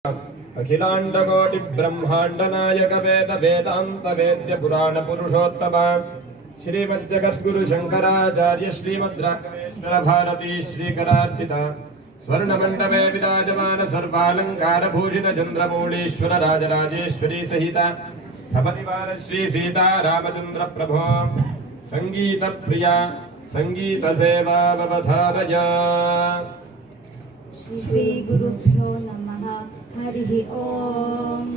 अखिलाण्डकोटिब्रह्माण्डनायकवेदवेदान्तवेद्यपुराणपुरुषोत्तम। श्रीमज्जगद्गुरुशङ्कराचार्य श्रीमद्राकेश्वरभारती श्रीकरार्चिता स्वर्णमण्डपे विराजमान सर्वालङ्कारभूषितचन्द्रमौळीश्वर राजराजेश्वरी सहित सपरिवार श्रीसीता रामचन्द्रप्रभो सङ्गीतप्रिया सङ्गीतसेवावधारय श्रीगुरुभ्यो नमः ವಿರಾಜಮಾನ ಸರ್ವಾಲಂಕಾರ ಭೂಷಿತ ಚಂದ್ರಮೌಳೀಶ್ವರ ರಾಜರಾಜೇಶ್ವರಿ ಸಹಿತ ಸಪರಿವಾರ ಶ್ರೀ ಸೀತಾ ರಾಮಚಂದ್ರ ಪ್ರಭೋ ಸಂಗೀತ ಪ್ರಿಯ ಸಂಗೀತ ಸೇವಾವಧಾರಯ ಶ್ರೀಗುರುಭ್ಯೋ ನಮಃ ಹರಿ ಓಂ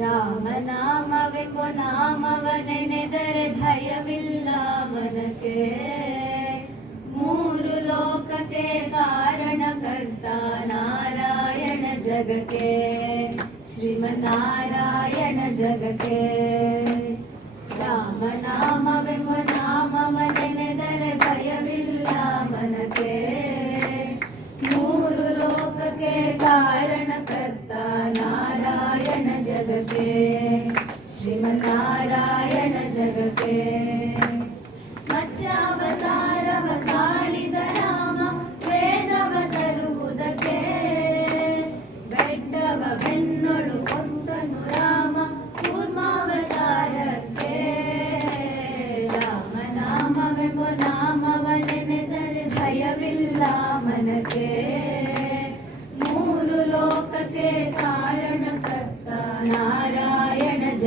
ರಾಮನಾಮವೆಂಬ ನಾಮವನೆನೆದರೆ ಭಯವಿಲ್ಲ ಮನಕ್ಕೆ ಮೂರು ಲೋಕಕ್ಕೆ ಕಾರಣಕರ್ತ ನಾರಾಯಣ ಜಗಕ್ಕೆ ಶ್ರೀಮನ್ನಾರಾಯಣ ಜಗಕ್ಕೆ ರಾಮನಾಮವೆಂಬ ಜಗಕ್ಕೆ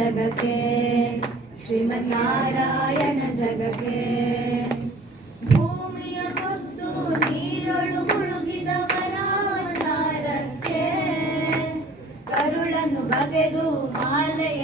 ಜಗಕ್ಕೆ ಶ್ರೀಮನ್ನಾರಾಯಣ ಜಗಕ್ಕೆ. ಭೂಮಿಯ ಹೊತ್ತು ನೀರೊಳು ಮುಳುಗಿದವರಾವತಾರಕ್ಕೆ ಕರುಳನ್ನು ಬಗೆದು ಮಾಲೆಯ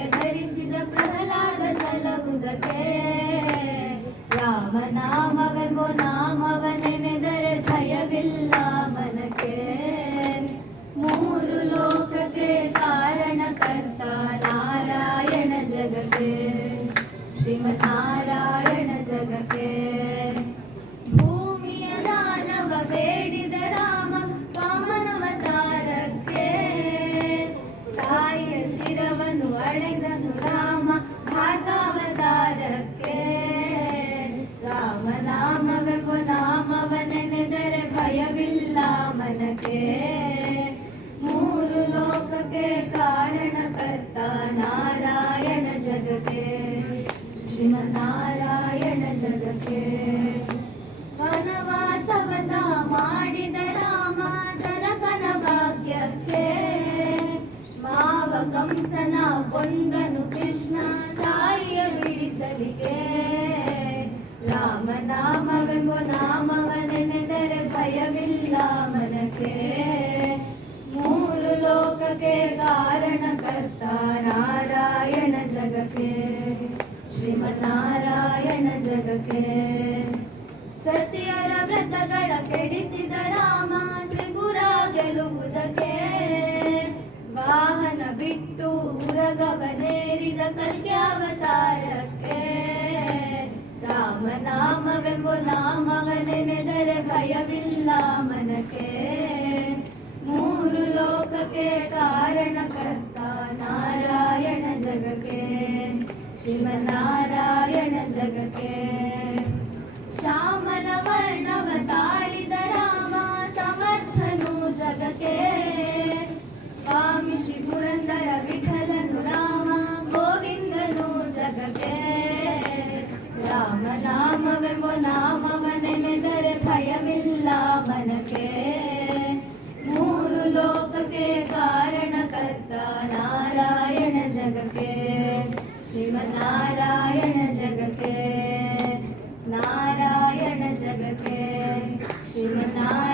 ಶ್ರೀಮನ್ನಾರಾಯಣ ಜಗಕ್ಕೆ ಭೂಮಿಯ ದಾನವ ಬೇಡಿದ ರಾಮ ವಾಮನವತಾರಕ್ಕೆ. ತಾಯಿಯ ಶಿರವನ್ನು ಅಳೆದನು ರಾಮ ಭಾರ್ಗಾವತಾರಕ್ಕೆ. ರಾಮನಾಮವೆಂಬ ನಾಮವನೆನೆದರೆ ಭಯವಿಲ್ಲ ಮನಕ್ಕೆ. ಮೂರು ಲೋಕಕ್ಕೆ ಕಾರಣಕರ್ತ ಕಂಸನ ಕೊಂದನು ಕೃಷ್ಣ ತಾಯಿಯ ಬಿಡಿಸಲಿಗೆ. ರಾಮನಾಮವೆಂಬ ನಾಮವನೆನೆದರೆ ಭಯವಿಲ್ಲ ಮನಕ್ಕೆ. ಮೂರು ಲೋಕಕ್ಕೆ ಕಾರಣಕರ್ತ ನಾರಾಯಣ ಜಗಕ್ಕೆ. ಶ್ರೀಮನಾರಾಯಣ ಜಗಕ್ಕೆ. ಸತಿಯರ ವ್ರತಗಳ ಕೆಡಿಸಿದ ಕಲ್ಯಾವತಾರಕ್ಕೆ ರಾಮನಾಮವೆಂಬ ನಾಮವನೆನೆದರೆ ಭಯವಿಲ್ಲ ಮನಕ್ಕೆ. ಮೂರು ಲೋಕಕ್ಕೆ ಕಾರಣಕರ್ತ ನಾರಾಯಣ ಜಗಕ್ಕೆ. ಶ್ರೀಮನ್ನಾರಾಯಣ ರಾಮ ನಾಮವೆಂಬ ನಾಮವ ನೆನೆದರೆ ಭಯವಿಲ್ಲ ಮನಕ್ಕೆ. ಮೂರು ಲೋಕಕ್ಕೆ ಕಾರಣಕರ್ತ ನಾರಾಯಣ ಜಗಕ್ಕೆ. ಶ್ರೀಮನ್ನಾರಾಯಣ ಜಗಕ್ಕೆ. ನಾರಾಯಣ ಜಗಕ್ಕೆ. ಶ್ರೀಮನ್ನಾರಾಯಣ